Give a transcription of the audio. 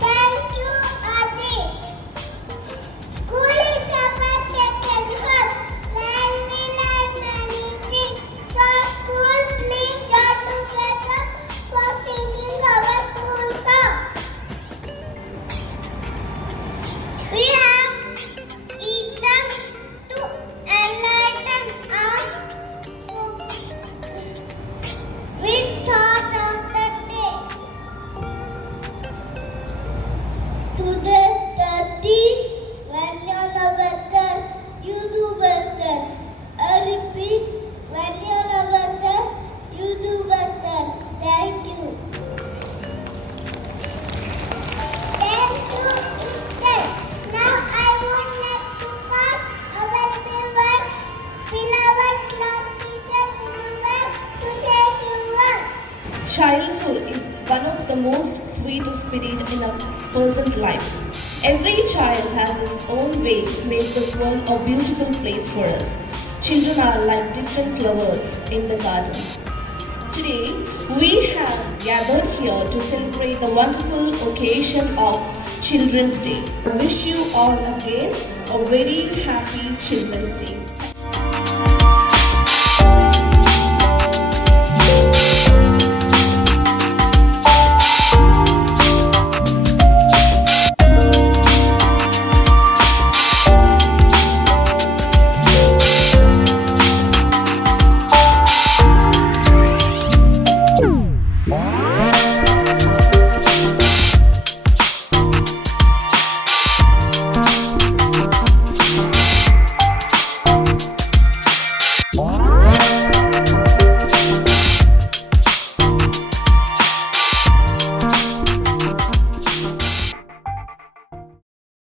Thank you, Adi. School is our second home where we learn many things. So, school, please join together for singing our school song. We have eaten to enlighten us with thought of the day. Today's studies, when you know better, you do better. I repeat, when you know better, you do better. Thank you. Thank you, Ethan. Now I would like to call our beloved class teacher, Mangaf, to say a few words. Childhood is one of the most sweetest period in a person's life. Every child has his own way to make this world a beautiful place for us. Children are like different flowers in the garden. Today, we have gathered here to celebrate the wonderful occasion of Children's Day. I wish you all again a very happy Children's Day.